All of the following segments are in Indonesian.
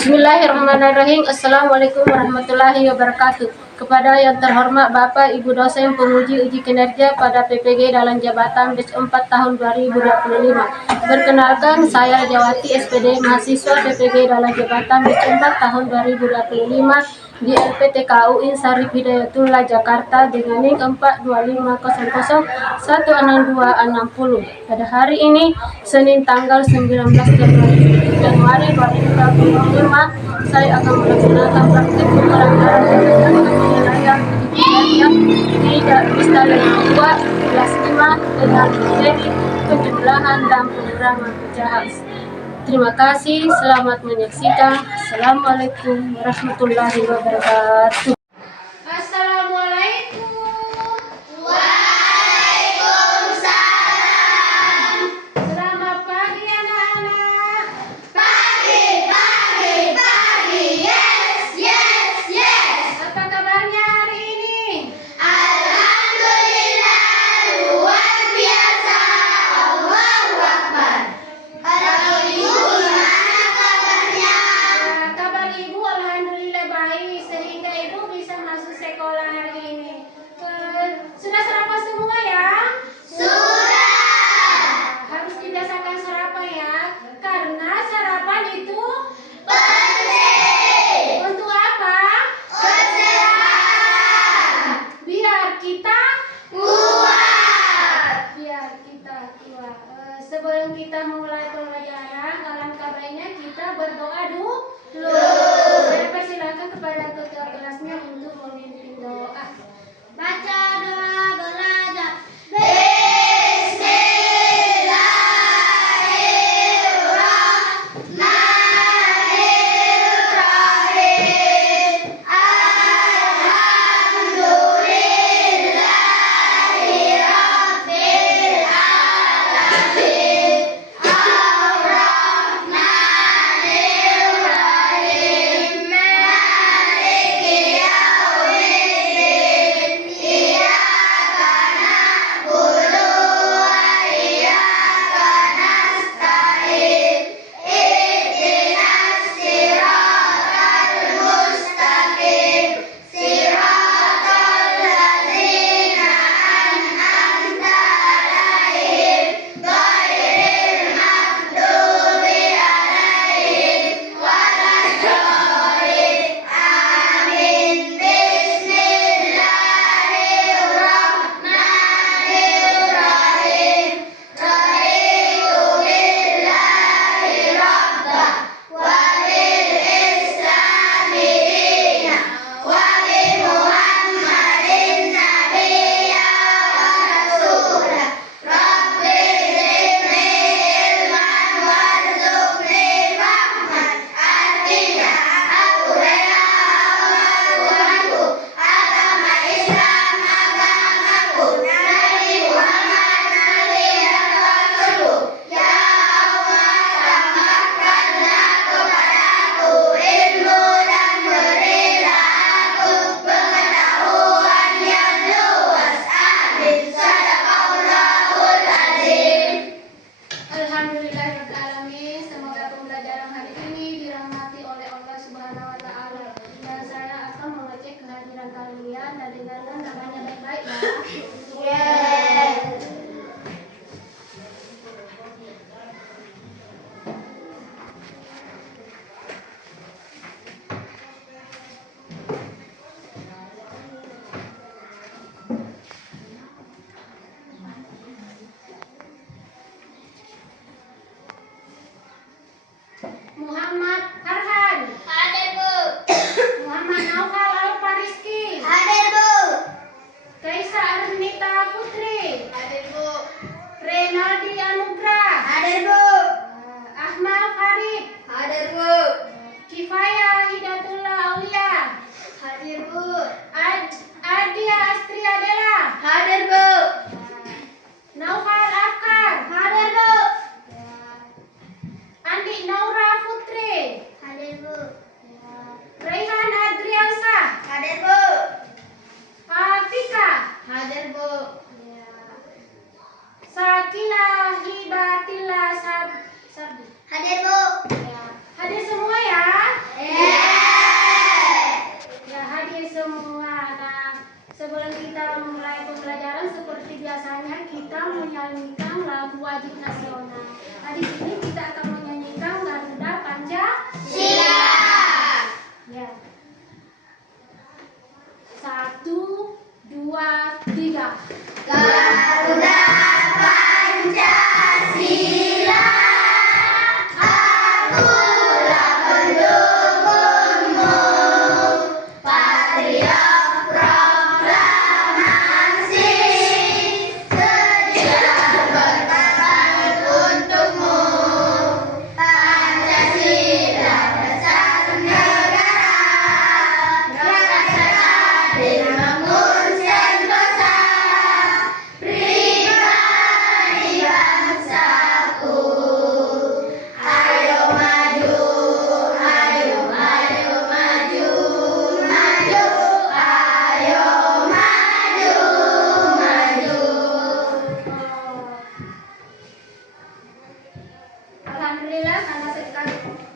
Bismillahirrahmanirrahim. Assalamualaikum warahmatullahi wabarakatuh. Kepada yang terhormat Bapak Ibu dosen penguji uji kinerja pada PPG dalam jabatan batch 4 tahun 2025. Perkenalkan, saya Jawati SPD, mahasiswa PPG dalam jabatan batch 4 tahun 2025 di LPTKU Insarif Hidayatullah Jakarta dengan NIM 42500162660. Pada hari ini, Senin tanggal 19 Januari 2025, saya akan melaksanakan praktik pembelajaran dan penilaian kinerja di Instagram 2 kelas 5 dengan materi penjumlahan dan pengurangan pecahan. Terima kasih, selamat menyaksikan. Assalamualaikum warahmatullahi wabarakatuh. Assalamualaikum. Waalaikumsalam. Selamat pagi anak-anak. Pagi. Yes. Apa kabarnya hari ini? Alhamdulillah, luar biasa. Allahu Akbar. Kalau ibu gimana kabarnya? Kabar ibu alhamdulillah baik, sehingga ibu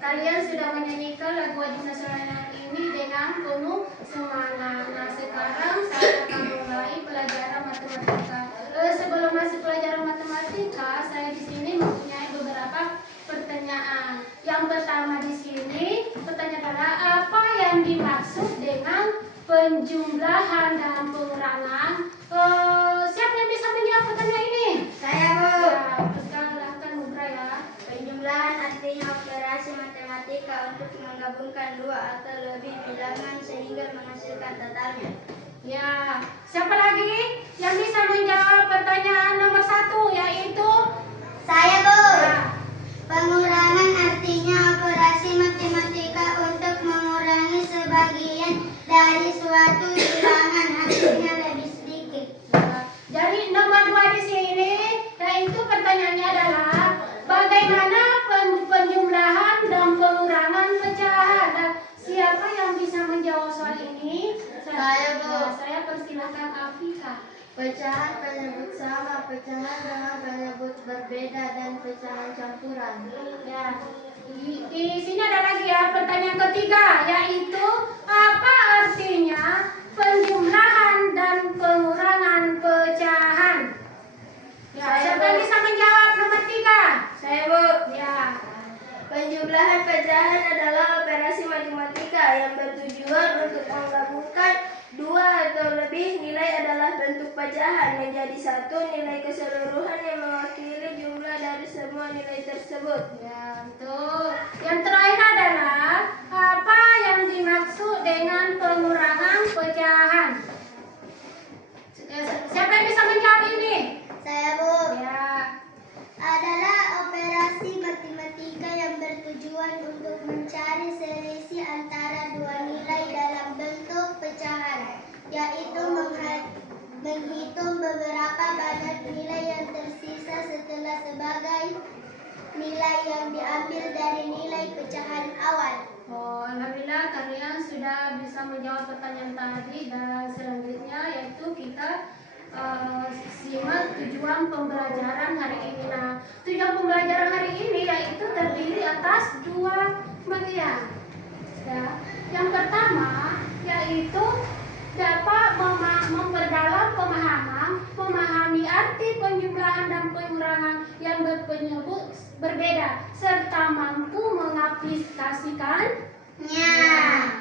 kalian sudah menyanyikan lagu wajib nasional ini dengan penuh semangat. Nah, sekarang saya akan mulai pelajaran matematika. Sebelum masuk pelajaran matematika, saya di sini mempunyai beberapa pertanyaan. Yang pertama di sini, pertanyaan adalah apa yang dimaksud dengan penjumlahan dan pengurangan? Siapa yang bisa menjawab pertanyaan ini? Saya, Bu. Ya, persilahkan Mubra ya. Penjumlahan artinya operasi matematika untuk menggabungkan dua atau lebih bilangan sehingga menghasilkan totalnya. Ya, siapa lagi yang bisa menjawab pertanyaan nomor 1, yaitu? Saya, Bu. Ya. Pengurangan artinya operasi matematika untuk mengurangi sebagian dari suatu bilangan hasilnya lebih sedikit. Jadi nomor 2 di sini, yaitu pertanyaannya adalah bagaimana penjumlahan dan pengurangan pecahan. Dan siapa yang bisa menjawab soal ini? Saya, Bu. Ya, saya persilahkan Afika. Pecahan penyebut sama, pecahan dengan penyebut berbeda, dan pecahan campuran. Ya, di sini ada lagi ya pertanyaan ketiga, yaitu apa artinya penjumlahan dan pengurangan pecahan? Ya, siapa yang bisa menjawab nomor 3? Saya, Bu. Ya, Penjumlahan pecahan adalah operasi matematika yang bertujuan untuk menggabungkan dua atau lebih nilai adalah bentuk pecahan menjadi satu nilai keseluruhan yang mewakili jumlah dari semua nilai tersebut. ya betul. Yang terakhir adalah apa yang dimaksud dengan pengurangan pecahan? Siapa yang bisa menjawab ini? Saya, Bu. Ya. Adalah operasi matematika yang bertujuan untuk mencari selisih antara dua nilai dalam bentuk pecahan, yaitu menghitung beberapa banyak nilai yang tersisa setelah sebagai nilai yang diambil dari nilai pecahan awal. Oh, alhamdulillah kalian sudah bisa menjawab pertanyaan tadi, dan selanjutnya yaitu kita simak tujuan pembelajaran hari ini. Nah, tujuan pembelajaran hari ini yaitu terdiri atas 2 bagian. Ya. Yang pertama yaitu dapat memperdalam memahami arti penjumlahan dan pengurangan yang berpenyebut berbeda serta mampu mengaplikasikannya.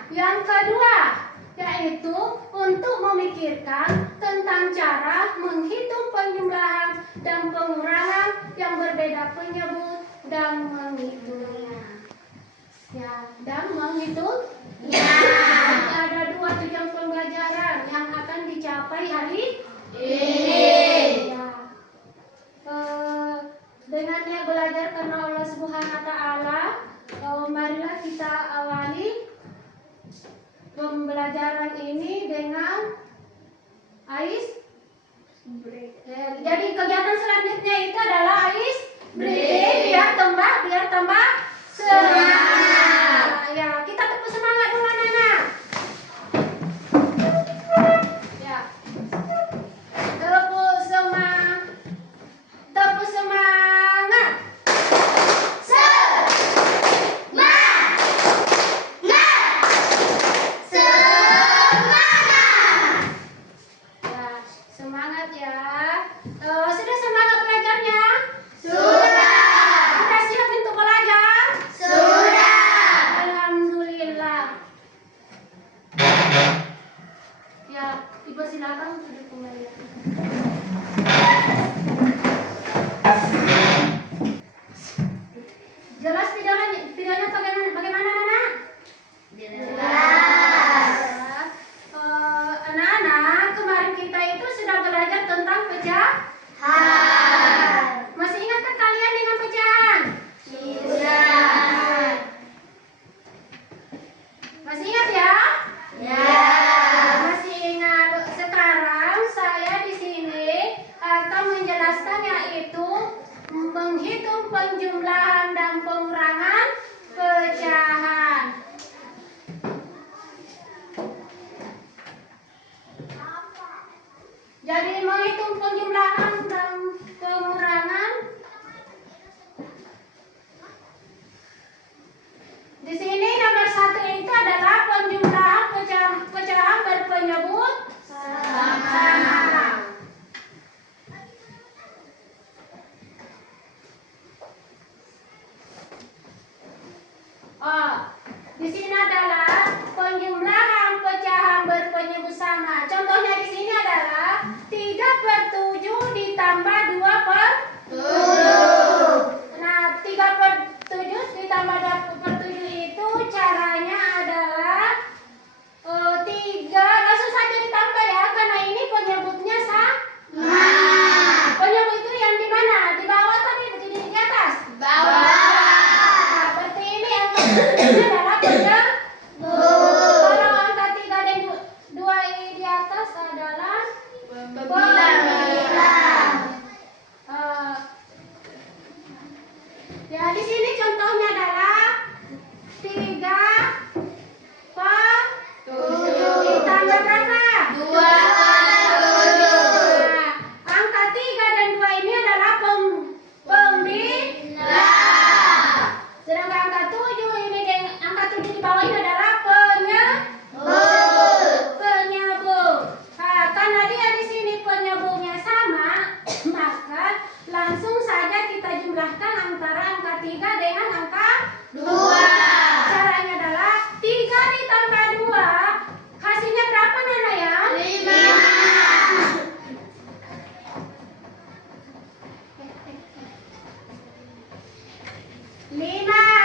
Yang kedua yaitu untuk memikirkan tentang cara menghitung penjumlahan dan pengurangan yang berbeda penyebut dan menghitungnya. Ya, dan menghitungnya. Ada 2 tujuan pembelajaran yang akan dicapai hari ini. Ya. Dengannya belajar karena Allah Subhanahu wa Ta'ala, marilah kita awali pembelajaran ini dengan ice break. Jadi kegiatan selanjutnya itu adalah ice break, biar tambah semangat. Ya, kita tepuk semangat dulu anak-anak. Ya. Tepuk semangat. Ya, semangat ya. Sudah semangat belajarnya? Sudah siap untuk belajar? Alhamdulillah. Ya, dipersilakan duduk kembali. Jelas videonya bagaimana anak? Jelas. Anak-anak, kemarin kita itu sudah belajar tentang pecahan. Masih ingatkah kalian dengan pecahan? Sudah. Masih ingat ya? Ya. Masih ingat. Sekarang saya di sini akan menjelaskan yaitu menghitung penjumlahan dan pengurangan pecahan. Jadi menghitung penjumlahan dan pengurangan Di sini adalah penjumlahan pecahan berpenyebut sama. Contohnya di sini adalah 3/7 ditambah 2/7. Nah, 3/7 ditambah 2/7 itu caranya adalah 3. Langsung saja ditambah ya, karena ini penyebutnya sama. Penyebut itu yang di mana? Di bawah tadi, di atas? Bawah. Nah, berarti ini yang ini adalah penyebut. Kalau angka 3 dan 2 ini di atas adalah pembilang. Ya, di sini contohnya adalah 3/7 ditambah berapa? 2/7. Nah, angka 3 dan 2 ini adalah pembilang. Sedangkan angka 7 ini dan angka 7 di bawah ini adalah penyebut. Nah, karena dia di sini penyebutnya sama, maka langsung saja kita jumlahkan antara angka 3 dengan angka 2. Caranya adalah 3 ditambah 2. Hasilnya berapa Nana ya? 5.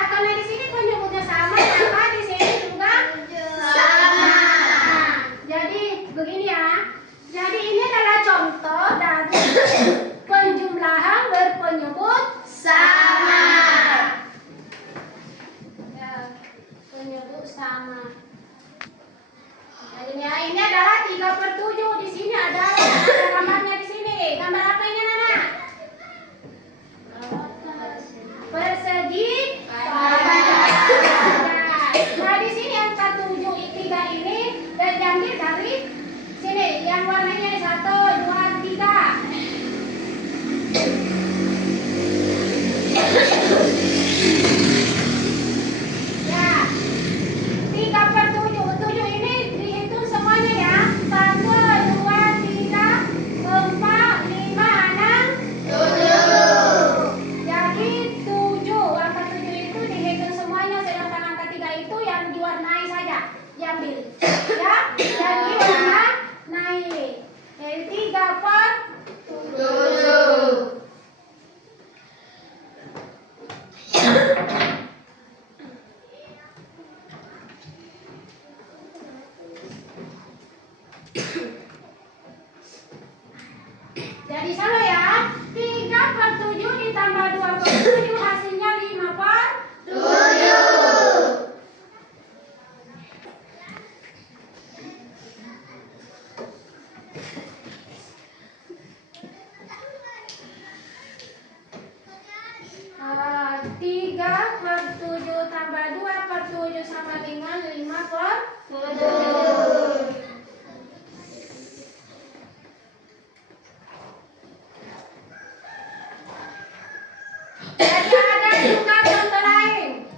Karena di sini penyebutnya sama, maka di sini juga sama. Nah, jadi begini ya. Jadi ini adalah contoh dari penjumlahan berpenyebut sama. Ya, penyebut sama. Jadi ini adalah 3/7. Di sini ada gambarnya di sini. Gambar apa ini Nana? Persegi padat. Nah, di sini angka 7 3 ini dan diambil dari sini yang warnanya 1, 2, 3. Ya, 3/7. 7 ini dihitung semuanya ya. 1, 2, 3, 4, 5, 6, 7. Jadi 7, angka 7 itu dihitung semuanya, sedangkan angka 3 itu yang diwarnai saja, diambil. Ya, yang diwarnai. Jadi 3/7. Jadi sama ya, 3/7 ditambah 2/7 hasilnya 5/7. Ah, 3/7 tambah 2/7 sama dengan 5/7. Jadi ada juga contoh lain.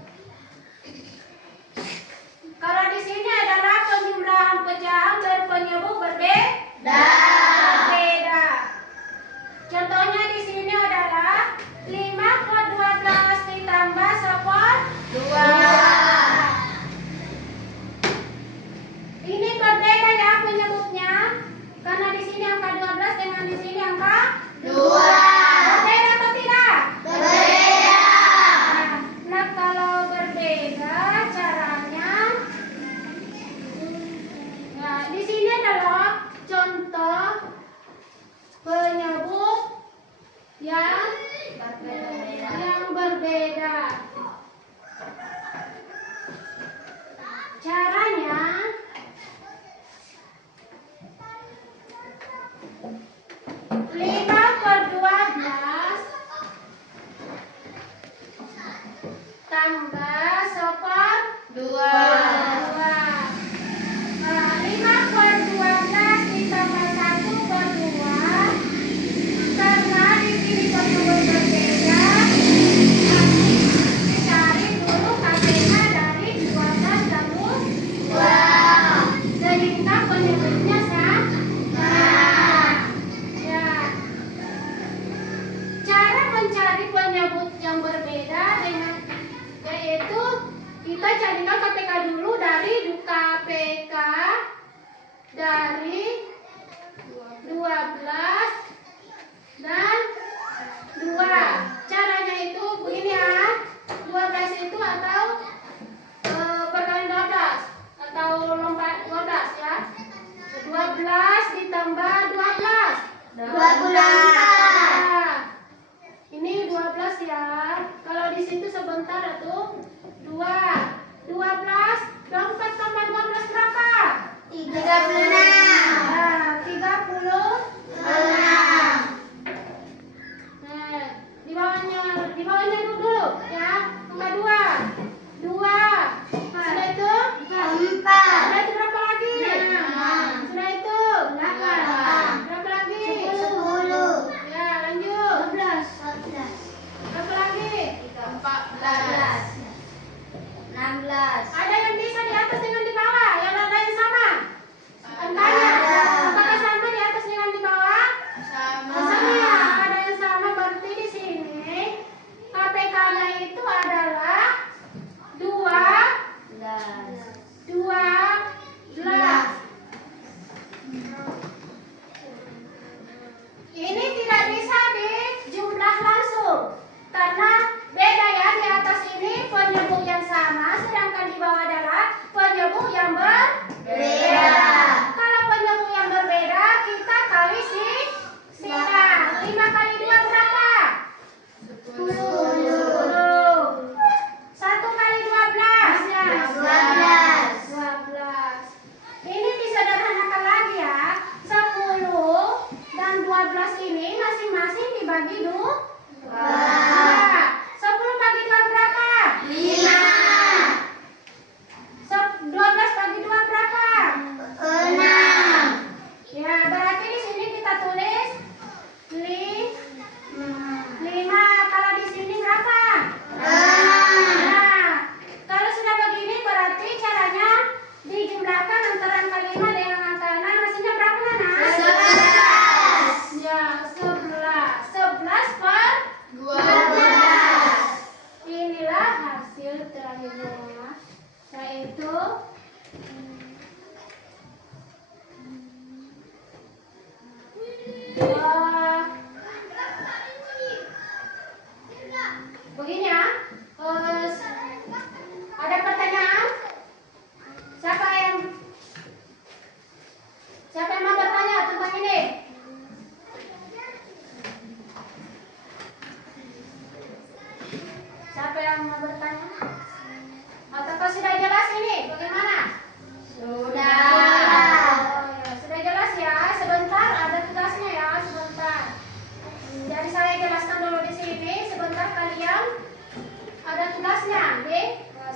Kalau di sini adalah penjumlahan pecahan berpenyebut berbeda. Contohnya di sini adalah 5/12 ditambah 10/2. Ini berbeda ya penyebutnya. Karena di sini angka 12 dengan di sini angka 2. Berbeda atau tidak? Berbeda. Nah, kalau berbeda caranya, nah di sini adalah Jadi KPK dari 12 dan 2. Caranya itu begini ya. 12 itu atau perkalian 12 atau lompat 12 ya. 12 ditambah 12. 24. Ini 12 ya. Kalau di situ sebentar atuh. 2. 12 24 tambah 12 berapa? 36. Nah, 36. Nah, di bawahnya dulu ya. Tambah 2. 2. Sudah itu? 4. Sudah itu berapa lagi? 6. Sudah itu? 8. Berapa lagi? 10. Ya, lanjut. 14. Berapa lagi? 14. 16. Ada yang bisa di atas dengan di bawah? Yang ada yang sama? Tanya. Apakah sama di atas dengan di bawah? Sama. Ada yang sama, berarti di sini KPK-nya itu adalah 12. Ini tidak bisa dijumlah langsung karena beda ya, di atas ini penyebut yang sama sedangkan di bawah adalah penyebut yang berbeda. Kalau penyebut yang berbeda kita kali silang. 5 kali 2 berapa? 10. 1 kali 12 ya? 12. Ini disederhanakan lagi ya. 10 dan 12 ini masing-masing dibagi 2. 10 bagi 2 berapa? 5. 12 bagi 2 berapa? 6. Ya, berarti di sini kita tulis 5. Kalau di sini berapa? 6. Nah, kalau sudah begini berarti caranya dijumlahkan antara angka 5 dengan angka 6 hasilnya berapa, Nana? 11. Ya, 11. 11 per 12. inilah hasil terakhirnya, yaitu begini ya. Ada pertanyaan? Siapa yang mau bertanya tentang ini? Siapa yang mau bertanya? Ataukah sudah jelas ini? Bagaimana? Sudah. Oh, ya. Sudah jelas ya. Sebentar, ada tugasnya ya. Sebentar. Jadi saya jelaskan dulu di sini. Sebentar kalian ada tugasnya, oke?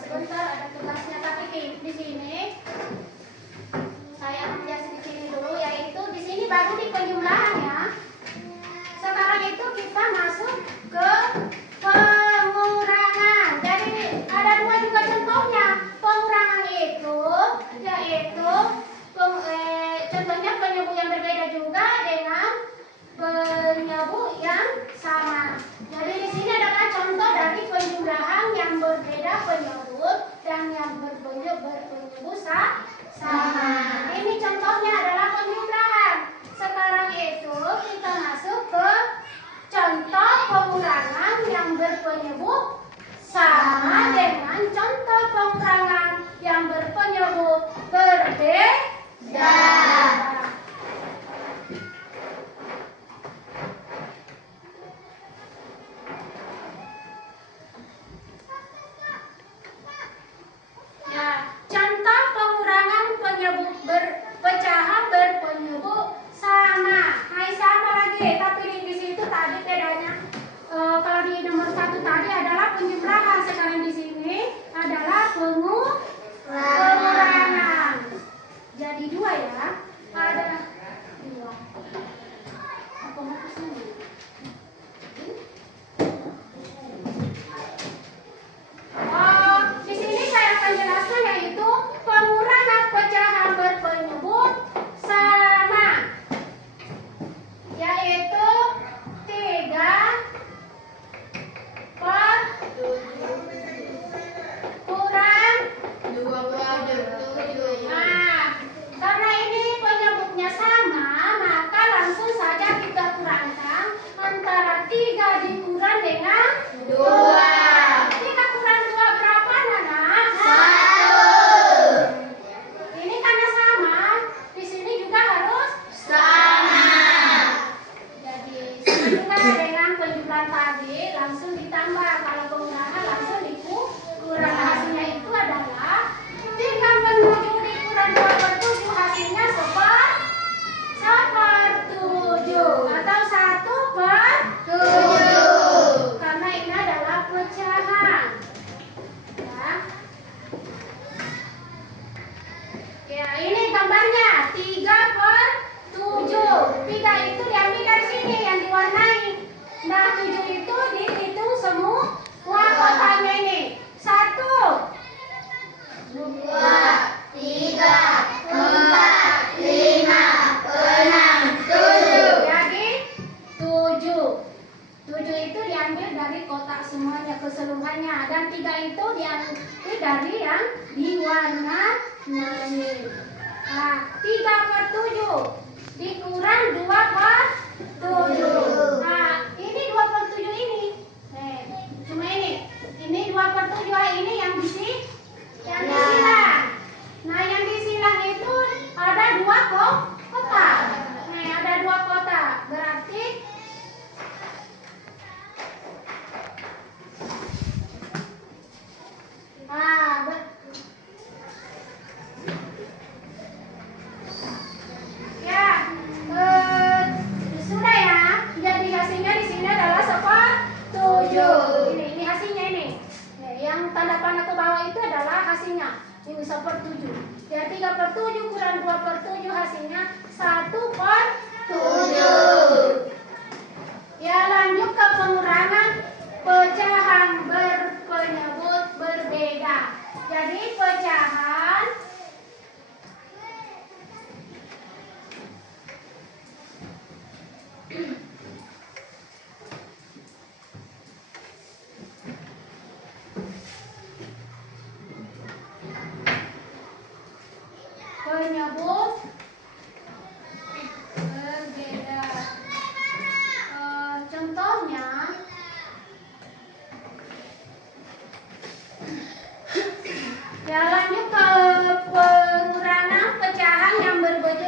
Sebentar ada tugasnya. Tapi di sini saya hiasi di sini dulu, yaitu di sini baru di penjumlahan ya. Sekarang itu kita masuk ke pengurangan. Jadi ada 2 juga contohnya. Pengurangan itu yaitu contohnya penyebut yang berbeda juga dengan penyebut yang sama. Jadi di sini adalah contoh dari penjumlahan yang berbeda penyebut dan yang berpenyebut sama. Ini contohnya adalah penjumlahan. Sekarang itu kita masuk ke contoh pengurangan yang berpenyebut sama dengan contoh pengurangan yang berpenyebut berbeda. Ya, contoh pengurangan penyebut pecahan berpenyebut sama. Hai, sama lagi, tapi di situ tadi bedanya. Kalau di nomor 1 tadi adalah penjumlahan, sekarang di sini adalah pengurangan. Jadi 2 ya. 2, 3, 4, 5, 6, 7. Jadi 7. 7 itu diambil dari kotak semuanya keseluruhannya, dan 3 itu diambil dari yang diwarnai. Nah, 3/7 dikurang 2/7. Nah, ini 2/7 ini. Cuma ini. Ini 2/7, ini yang disilang. Nah, yang disilang itu ada 2 kotak. Nah, ada 2 kotak. Berarti sudah ya. Jadi hasilnya di sini adalah 7. Ini hasilnya ini. Yang tanda panah ke bawah itu adalah hasilnya. Ini 1/7. Ya 3/7 kurang 2/7 hasilnya 1/7. Ya lanjut ke pengurangan pecahan berpenyebut berbeda. Jadi pecahan penyebut berbeda. Contohnya ya lanjut ke pengurangan pecahan yang berbeda.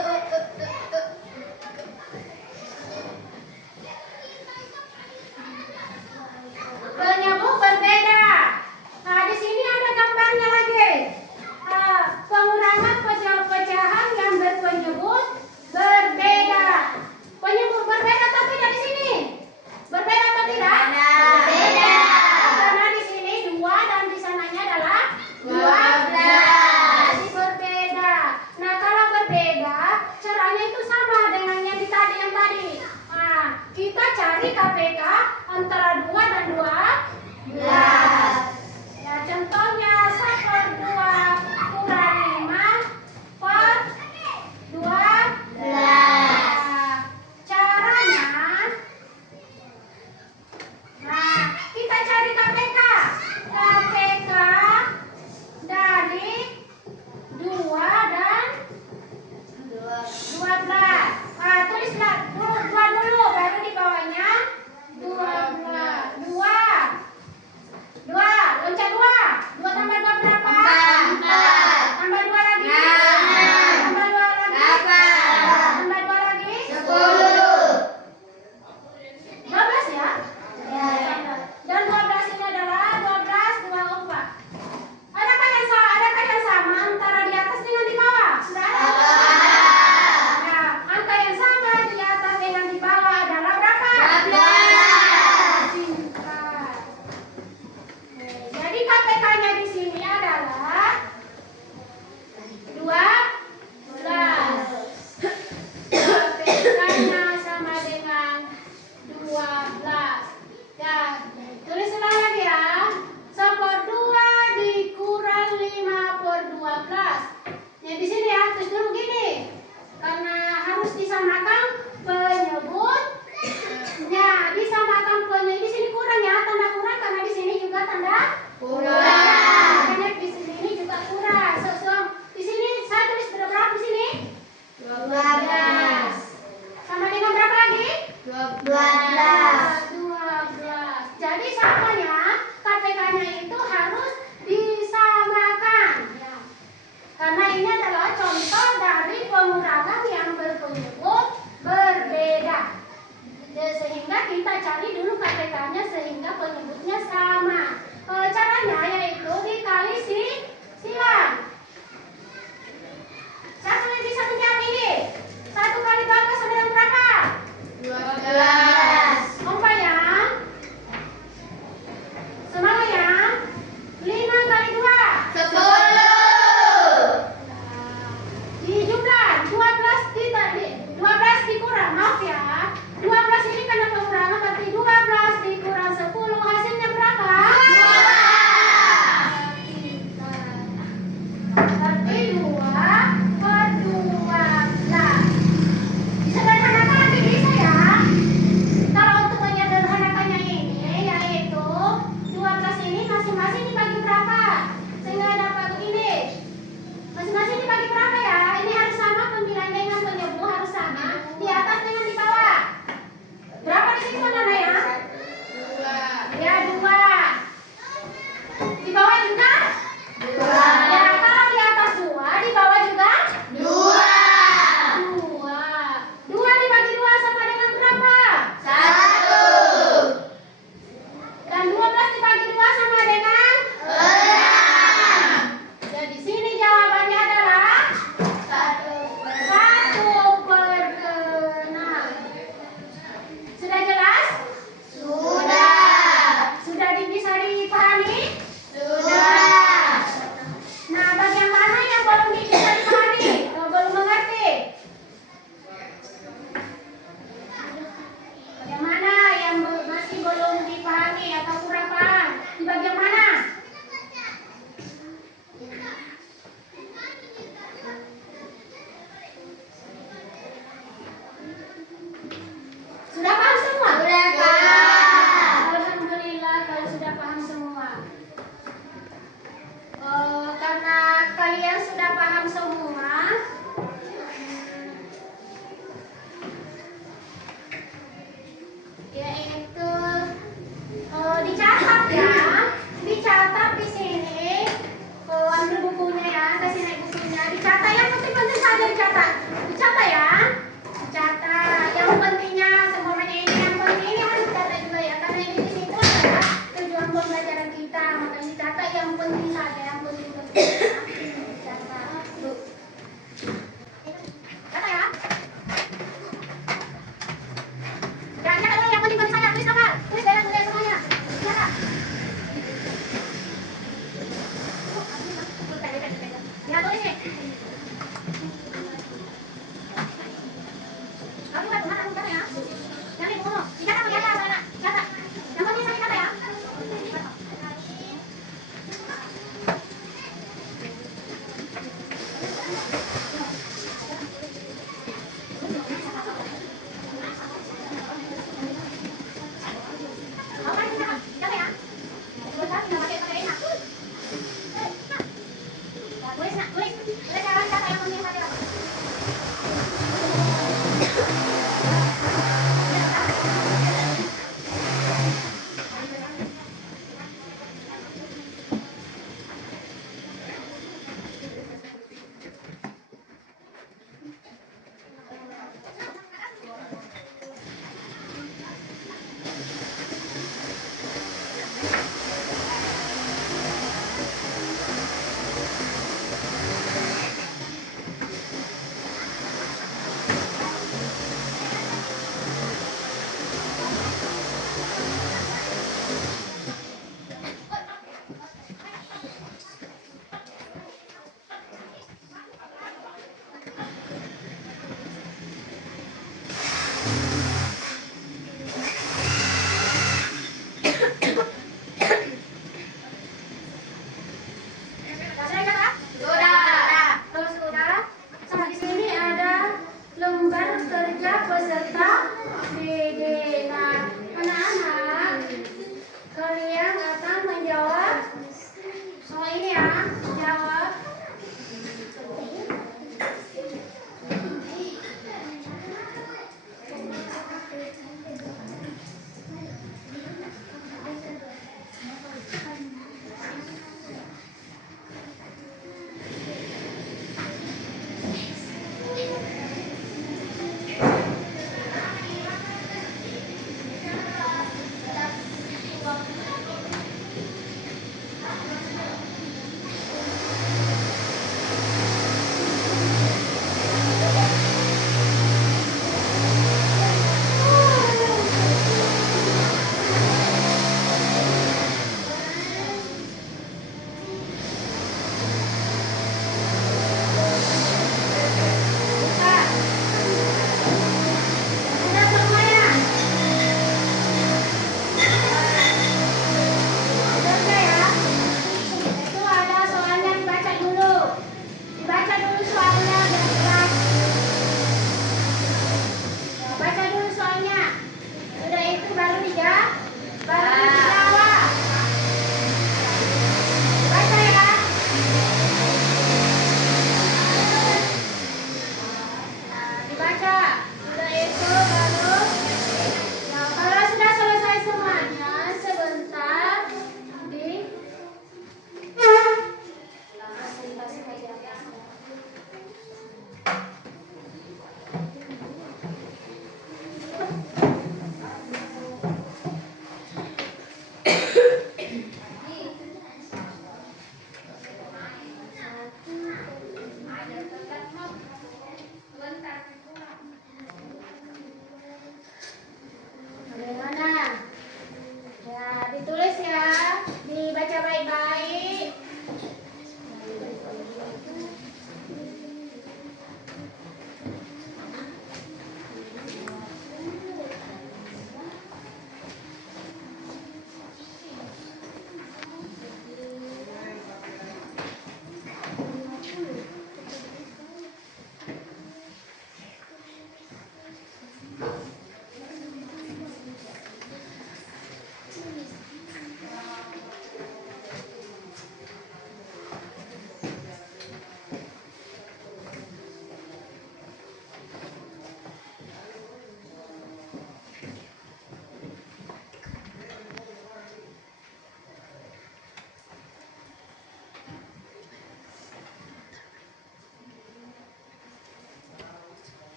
Penyebut berbeda. Nah, di sini ada gambarnya lagi. Pengurangan pecahan yang berpenyebut berbeda. Penyebut berbeda atau tidak di sini? Berbeda atau tidak? Berbeda. Karena di sini 2 dan di sananya adalah 12. Jadi berbeda. Nah, kalau berbeda, caranya itu sama dengan yang tadi. Nah, kita cari KPK antara 2 dan 12. Ya, contohnya 1/2 kurang 5/12. Caranya, nah kita cari KPK dari 2 dan 12. Tulislah 2 dulu, baru di bawahnya 12. 2, loncat 2. 2 tambah 2 berapa? 4. Tambah 2 lagi? 6. Tambah 2 lagi? 8. Tambah 2 lagi? 10. 12 ya? Ya. Dan 12 ini adalah 12, 24. Adakah yang sama antara di atas dengan di bawah? Sudah ada? Nah, angka yang sama di atas dengan di bawah adalah berapa? 12. Singkat. Jadi KPK-nya di sini adalah 12. KPK-nya sama dengan 12. Ya, tulis ulang lagi ya. 1/2 dikurang 5/12. Ya di sini ya, tulis dulu gini. Karena harus disamakan penyebutnya. Disamakan penyebut. Di sini kurang ya, tanda kurang karena di sini juga tanda Kurang. Makanya di sini juga kurang. Di sini saya tulis berapa di sini? 12. Sama dengan berapa lagi? 12. 12. Jadi samanya KPK-nya itu harus disamakan. Ya. Karena ini adalah contoh dari pengurangan yang berpenyebut berbeda. Berarti 2/12. Disederhanakan lagi bisa ya. Kalau untuk menyederhanakannya ini yaitu 12 ini masing-masing dibagi berapa? Sehingga dapat begini. Masing-masing dibagi berapa ya? Ini harus sama, pembilang dengan penyebut harus sama. Di atas dengan di bawah. Berapa di sini mana ya? 2. Ya 2. Di bawah juga? 2. Ya kalau di atas 2, di bawah juga? 2. 2 dibagi 2 sama dengan berapa? 1. Dan 12 dibagi 2 sama dengan? 6. Jadi sini jawabannya adalah 1/6. Sudah jelas? Sudah bisa dipahami? Nah, bagian mana yang belum bisa dipahami? Atau belum mengerti? Bagian mana yang masih belum dipahami atau kurang paham? Di bagian mana? Sudah paham semua? Alhamdulillah kalau sudah paham semua. Karena kalian sudah paham semua, yaitu dicatat ya, dicatat di sini. Ambil bukunya ya, kasih naik bukunya, dicatat yang penting-penting saja dicatat ya, dicatat. Yang pentingnya semuanya ini, yang penting ini harus dicatat juga ya, karena ini di situ adalah tujuan pembelajaran kita, makanya dicatat yang penting saja, yang penting-penting. Dicatat. Tuh. Catat ya. Ya, catat dulu yang penting-penting saja, tulis apa? Tulis semuanya. Catat. Ya, tulis nih. Kamu buat mana? Catat ya. Yang ini dulu. Dicatat, anak. Catat. Yang penting saja catat ya.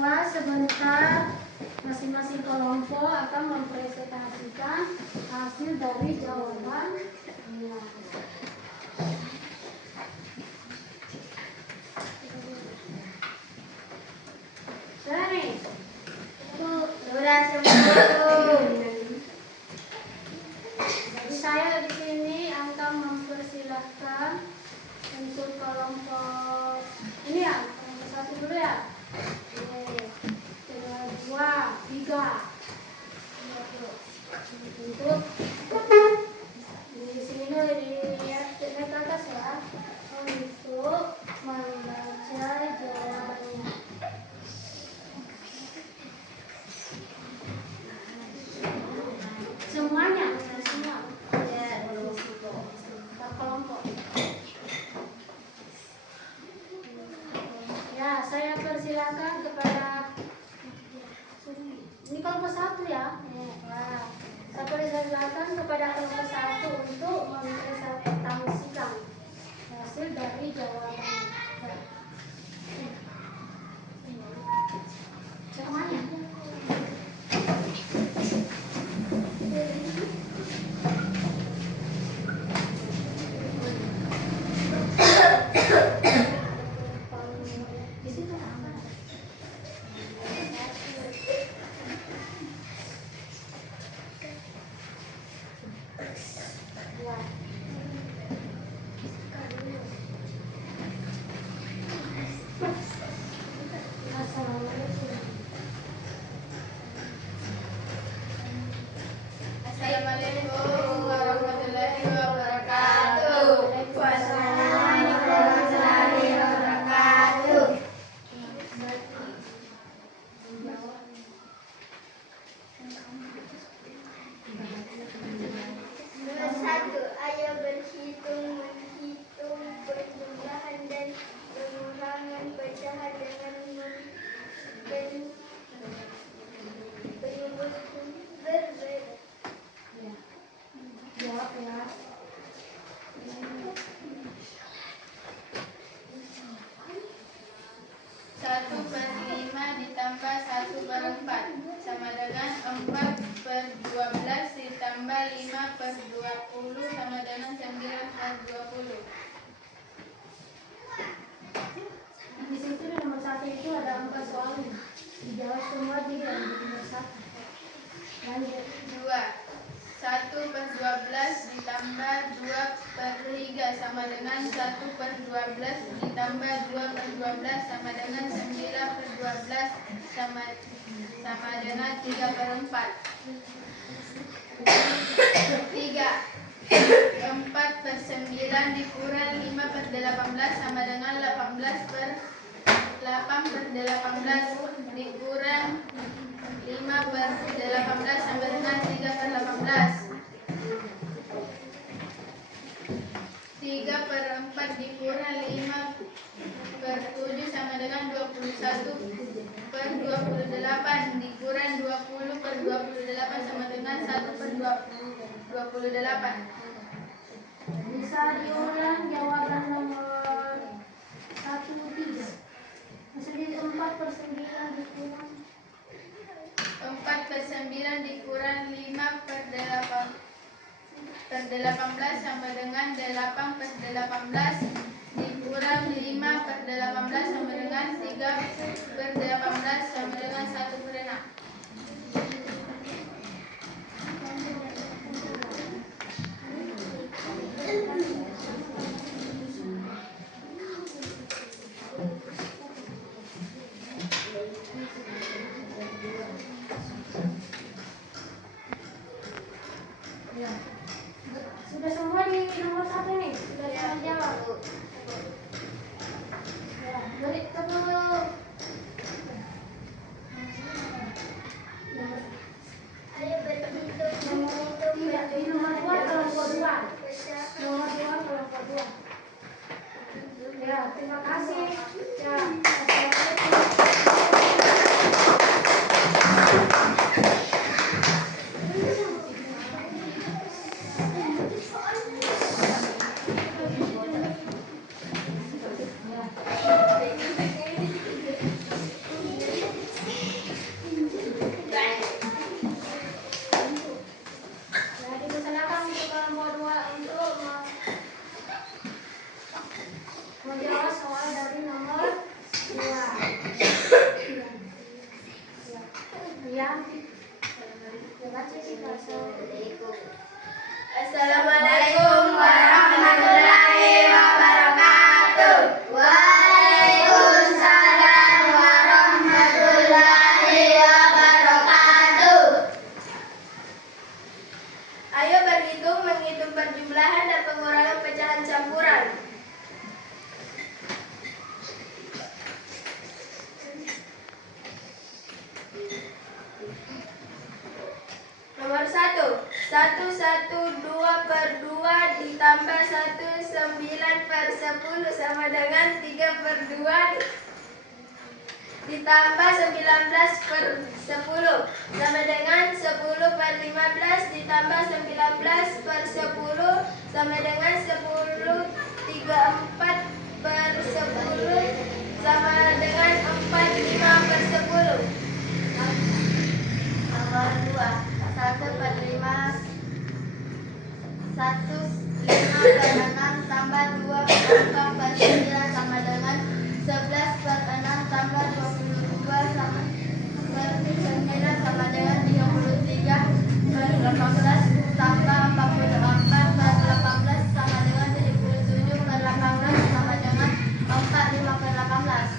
semua sebentar masing-masing kelompok akan mempresentasikan hasil dari jawaban. Sudah semua. Jadi saya di sini akan mempersilahkan untuk kelompok ini ya, kelompok satu dulu ya. Kedua, dua, tiga. Untuk di sini dilihat ke atas ya, untuk membaca jawabannya. Semuanya, semua. Per kelompok. Ya, saya persilakan kepada ini kelompok satu ya. Nah, saya persilakan kepada kelompok satu untuk mempresentasikan hasil dari jawaban. Semuanya. Assalamualaikum warahmatullahi wabarakatuh. Wassalamualaikum warahmatullahi wabarakatuh. Nomor 1, ayo berhitung menghitung penjumlahan dan pengurangan pecahan dengan penyebut berbeda. Jawab ya. 1/5 ditambah 1/4 sama dengan 4/12 ditambah 5/20 sama dengan 9/20. Di situ di nomor 1 itu ada 4 soal. Dijawab semua di nomor 1. Lanjut. 2. 1/12 ditambah 2/3 sama dengan 1/12 ditambah 2/12 sama dengan 9/12 sama dengan 3/4. 3. 4/9 dikurang 5/18 sama dengan 8/18 dikurang 5/18 sama dengan 3/18. 3/4 dikurang 5/7 sama dengan 21/28 dikurang 20/28 sama dengan 1/28. Bisa diulang jawaban nomor 1, 3. Maksudnya 4/9 dikurang 4/9 dikurang 5/18 sama dengan 8/18 dikurang 5/18 sama dengan 3/18 sama dengan 1/6. ya. Sudah semua di nomor 1 nih. Sudah semua jawab. Ya, beri tepuk. 1/2 ditambah 9/10 sama dengan 3/2 ditambah 19/10 sama dengan 10/15 ditambah 19/10 sama dengan 10. 3/4/10 sama dengan 4/5/10. Nomor 2. 1/5 1/5/6 tambah 2/9 sama dengan 11/6 tambah 22 sama 9 sama dengan 33/18 tambah 44/18 sama dengan 77/18 sama dengan 45/18.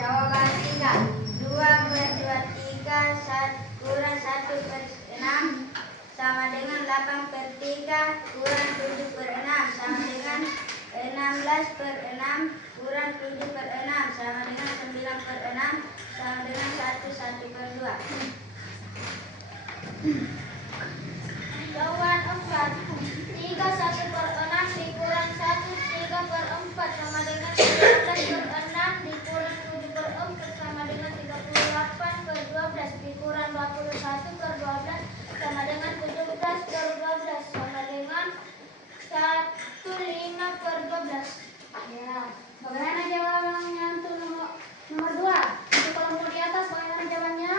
Jawaban 3. 2/23 kurang 1/6 sama dengan 8/3 kurang 7/6 sama dengan 16/6 kurang 7/6 sama dengan 9/6 sama dengan 1/2. Jawaban 4. 3 1/6 dikurang 1 3/4 sama dengan 19/6 dikurang 7/4 sama dengan 38/12 dikurang 21/12 sama dengan 17/12 sama dengan 1/5/12. Ya, bagaimana jawabannya untuk nomor 2? Untuk kelompok di atas bagaimana jawabannya?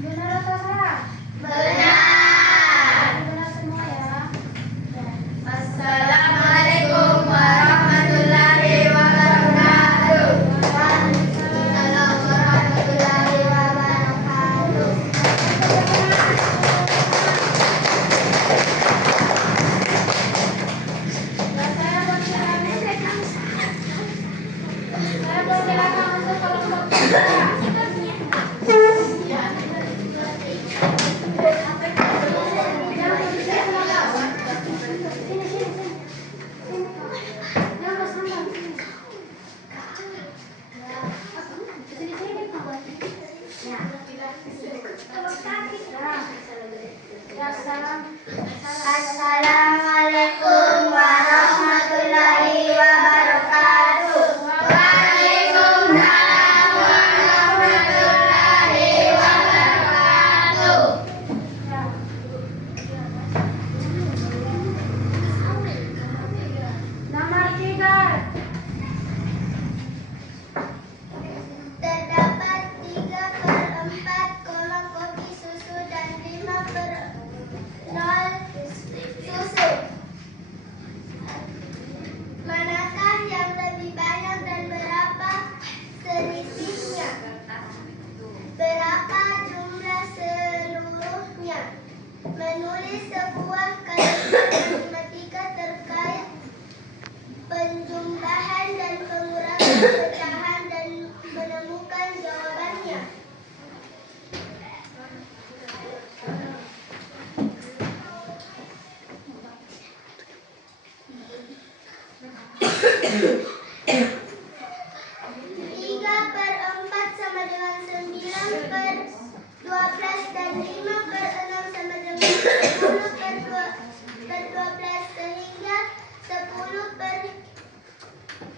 Benar atau salah? Benar. Benar semua ya. Assalamualaikum warahmatullahi wabarakatuh. Waalaikumsalam warahmatullahi wabarakatuh. Saya persilakan untuk kelompok kedua. Assalamualaikum warahmatullahi wabarakatuh. Waalaikumsalam warahmatullahi wabarakatuh. Nomor 3. Terdapat 3/4 kolom kopi susu dan 5/0 susu. Manakah yang lebih banyak dan berapa selisihnya? Berapa jumlah seluruhnya? Menulis sebuah kalimat matematika terkait penjumlahan dan pengurangan pecahan dan menemukan jawabannya. Tiga per 4 sama dengan 9/12 dan 5/6 sama dengan 10/12 sehingga 10/12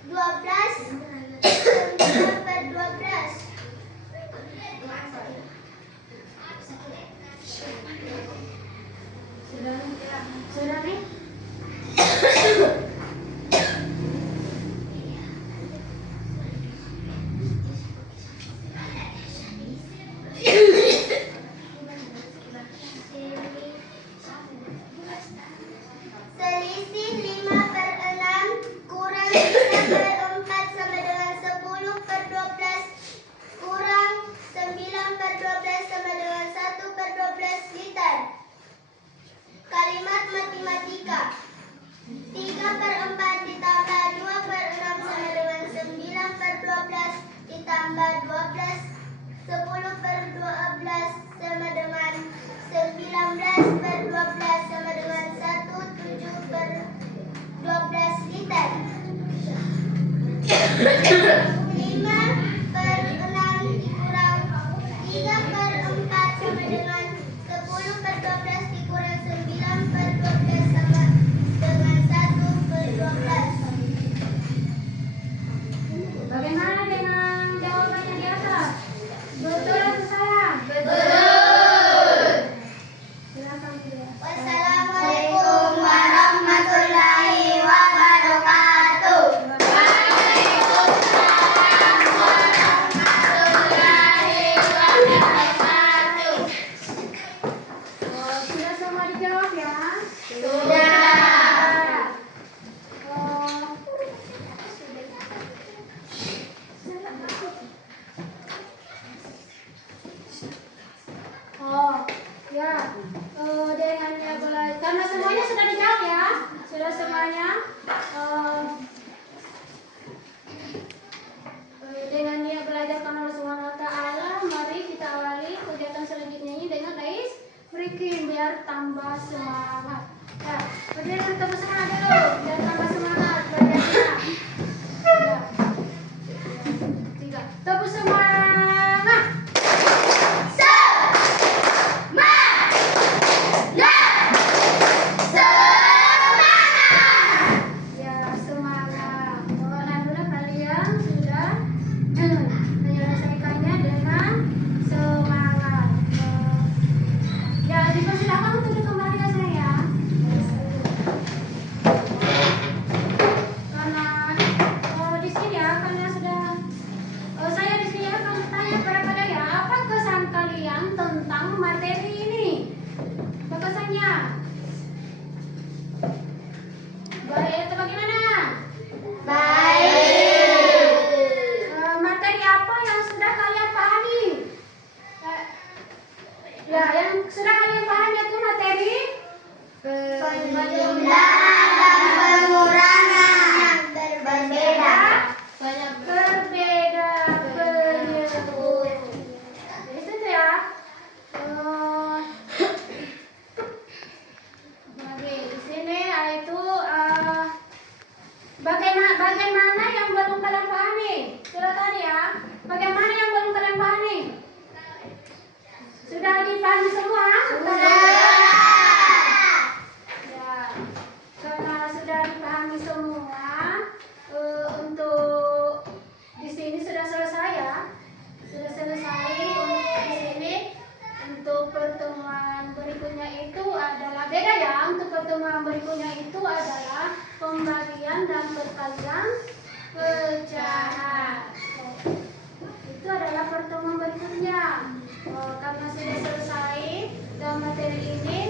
9/12. Sudah nih? Selisih 5/6 kurang 3/4 sama dengan 10/12 kurang 9/12 sama dengan 1/12 liter. Kalimat matematika. 3/4 ditambah 2/6 sama dengan 9/12 ditambah 12. 10/12 sama dengan 19/12 sama dengan 7/12 liter. 5/6 dikurang 3/4 sama dengan 10/12 semangat. Ya, berdiri tepuk semangat dulu, biar tambah semangat belajarnya. Ya. 3. Tepuk semangat. Ya, semangat. Alhamdulillah kalian sudah menyelesaikannya dengan semangat. Ya, dipersilakan untuk kembali ya sayang. Karena di sini ya, karena sudah saya di sini akan bertanya kepada kalian ya, apa kesan kalian tentang materi ini? Apa kesannya? Baik atau bagaimana? Materi apa yang sudah kalian pahami? Ya, yang sudah kalian pahami itu materi Penjumlahan dan pengurangan yang berbeda. berbeda penyebut. Jadi itu ya. Lagi di sini itu bagaimana yang belum kalian pahami? Sudah tadi ya. Bagaimana yang belum kalian pahami? Sudah dipahami semua? Ya, karena sudah dipahami semua, untuk di sini sudah selesai ya. Sudah selesai untuk di sini. Untuk pertemuan berikutnya itu adalah beda ya. Untuk pertemuan berikutnya itu adalah pembagian dan perkalian pecahan. Itu adalah pertemuan berikutnya. Karena sudah selesai dan materi ini